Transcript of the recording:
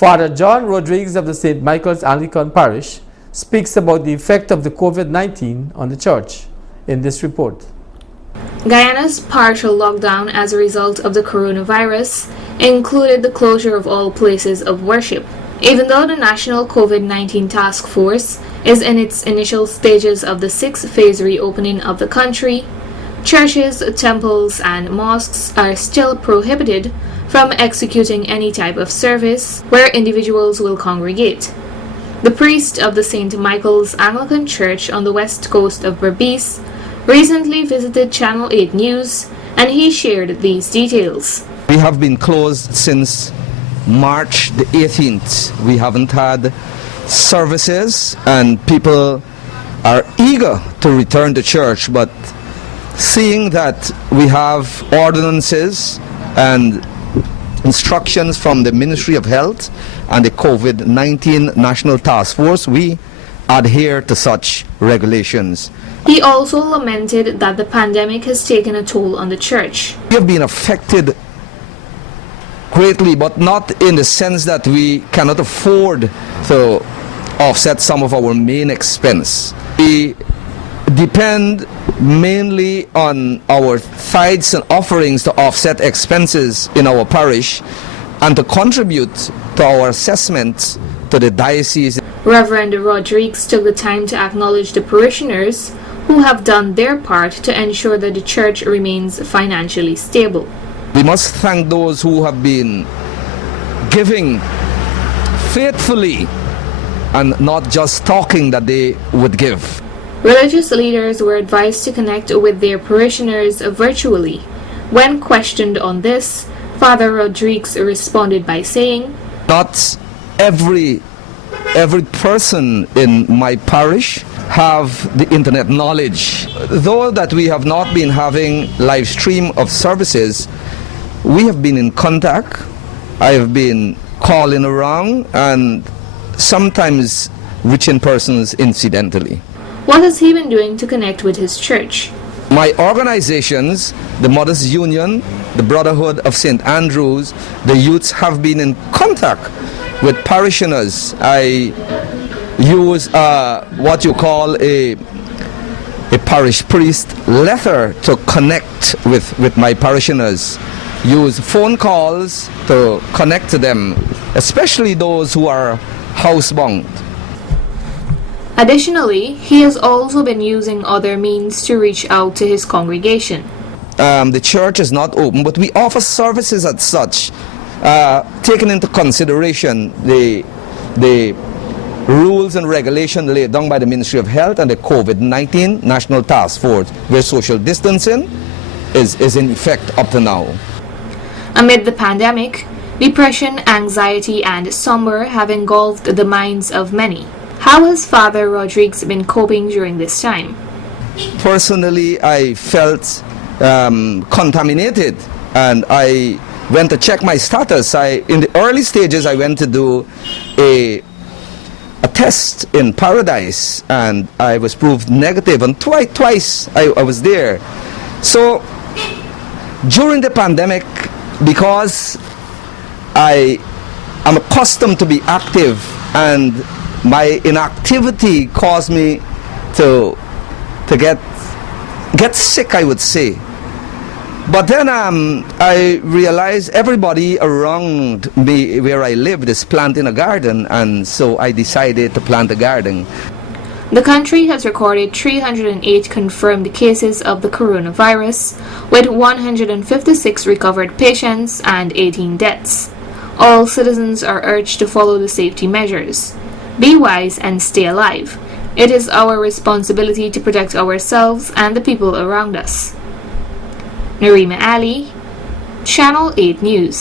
Fr.John Rodriguez of the St. Michael's Anglican Parish speaks about the effect of the COVID-19 on the church in this report. Guyana's partial lockdown as a result of the coronavirus included the closure of all places of worship. Even though the National COVID-19 Task Force is in its initial stages of the 6th-phase reopening of the country, churches, temples, and mosques are still prohibited from executing any type of service where individuals will congregate. The priest of the St. Michael's Anglican Church on the west coast of Berbice recently visited Channel 8 News, and he shared these details. We have been closed since March the 18th. We haven't had services, and people are eager to return to church, but seeing that we have ordinances and instructions from the Ministry of Health and the COVID-19 National Task Force, we adhere to such regulations. He also lamented that the pandemic has taken a toll on the church. We have been affected greatly, but not in the sense that we cannot afford to offset some of our main expense. We depend mainly on our tithes and offerings to offset expenses in our parish and to contribute to our assessment to the diocese. Reverend Rodriguez took the time to acknowledge the parishioners who have done their part to ensure that the church remains financially stable. We must thank those who have been giving faithfully and not just talking that they would give. Religious leaders were advised to connect with their parishioners virtually. When questioned on this, Father Rodriguez responded by saying, "Not every person in my parish have the internet knowledge. Though that we have not been having live stream of services, we have been in contact. I have been calling around and sometimes reaching persons incidentally." What has he been doing to connect with his church? My organizations, the Mothers Union, the Brotherhood of St. Andrews, the youths have been in contact with parishioners. I use what you call a parish priest letter to connect with my parishioners. Use phone calls to connect to them, especially those who are housebound. Additionally, he has also been using other means to reach out to his congregation. The church is not open, but we offer services as such, taking into consideration the rules and regulations laid down by the Ministry of Health and the COVID-19 National Task Force, where social distancing is in effect up to now. Amid the pandemic, depression, anxiety, and slumber have engulfed the minds of many. How has Father Rodriguez been coping during this time? Personally, I felt contaminated, and I went to check my status. In the early stages, I went to do a test in Paradise, and I was proved negative, and twice I was there. So during the pandemic, because I am accustomed to be active, and my inactivity caused me to get sick, I would say. But then I realized everybody around me where I lived is planting a garden, and so I decided to plant a garden. The country has recorded 308 confirmed cases of the coronavirus, with 156 recovered patients and 18 deaths. All citizens are urged to follow the safety measures. Be wise and stay alive. It is our responsibility to protect ourselves and the people around us. Narima Ali, Channel 8 News.